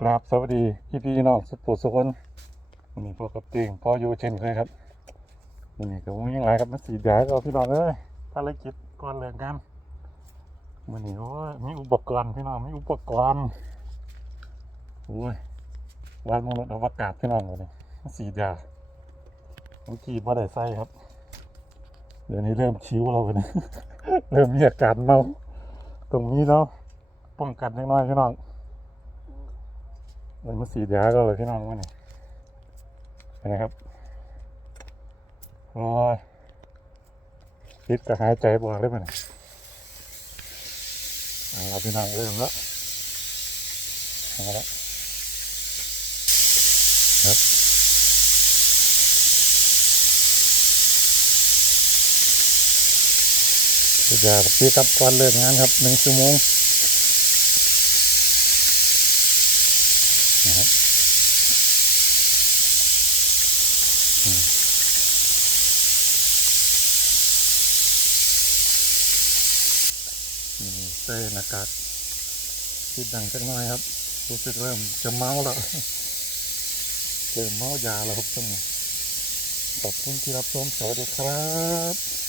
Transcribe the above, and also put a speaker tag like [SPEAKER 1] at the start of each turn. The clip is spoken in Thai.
[SPEAKER 1] กราบสวัสดีพี่พี่น้องสุดปุสุคนวันนี้พวกกับติงพ่ออยู่เช่นเคยครับวันนี้ก็มีย่างไรครับมาสีแดดเราพี่น้องเอ้ยภารกิจก่อนเลิกงานวันนี้โอ้ยมีอุปกรณ์พี่น้องมีอุปกรณ์โอ้ยวางมนุษย์อวกาศพี่น้องวันนี้มาสีแดดเมื่อกี้พอได้ใส่ครับ เดี๋ยวนี้เริ่มคิ้วเราเลยเริ่มมีอาการเมาตรงนี้เนาะป้องกันเล็กน้อยพี่น้อง มันมาสีดยาก็เลยพี่น้องว่านี่เห็นไหมครับโอ้ยคิดก็หายใจบวกเลยมันเอาพี่น้องเริ่มแล้วเอาละครับสีดยาพี่ครับก่อนเลิกงานครับหนึ่งชั่วโมง นะครับนี่เต้หนากากคิดดังจักหน่อยครับ รู้สึกเริ่มจะเมาแล้วเริ่มเมายาแล้วครับท่านขอบคุณที่รับชมสวัสดีครับ